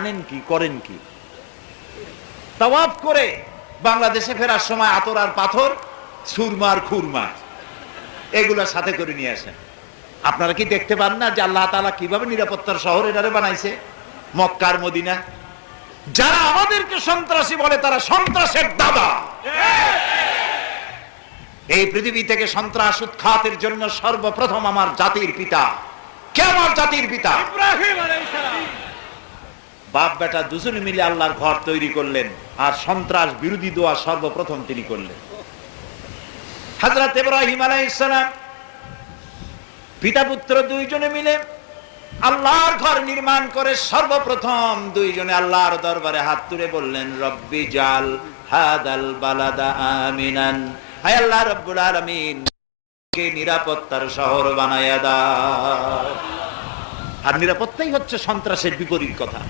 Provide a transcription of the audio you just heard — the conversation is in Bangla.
জানেন কি, করেন কি? তাওয়াফ করে বাংলাদেশে ফেরার সময় আতর আর পাথর, সুরমার খুরমা এগুলা সাথে করে নিয়ে আসেন। আপনারা কি দেখতে পান না যে আল্লাহ তাআলা কিভাবে নিরাপত্তার শহর এটারে বানাইছে? মক্কার মদিনা। যারা আমাদেরকে সন্ত্রাসী বলে তারা সন্ত্রাসের দাদা। এই পৃথিবী থেকে সন্ত্রাস উৎখাতের জন্য সর্বপ্রথম আমার জাতির পিতা, কে আমার জাতির পিতা? ইব্রাহিম আলাইহিস সালাম। বাপ বেটা দুজনে মিলে আল্লাহর ঘর তৈরি করলেন, আর সন্ত্রাস বিরোধী দোয়া সর্বপ্রথম তিনি করলেন। হযরত ইব্রাহিম আলাইহিস সালাম পিতা পুত্র দুইজনে মিলে আল্লাহর ঘর নির্মাণ করে সর্বপ্রথম দুইজনে আল্লাহর দরবারে হাত তুলে বললেন, রব্বি জাল হাদাল বালাদা আমিনান, হে আল্লাহ রব্বুল আলামিন, কে নিরাপত্তার শহর বানায়া দাও। আর নিরাপত্তাই হচ্ছে সন্ত্রাসের বিপরীত কথা।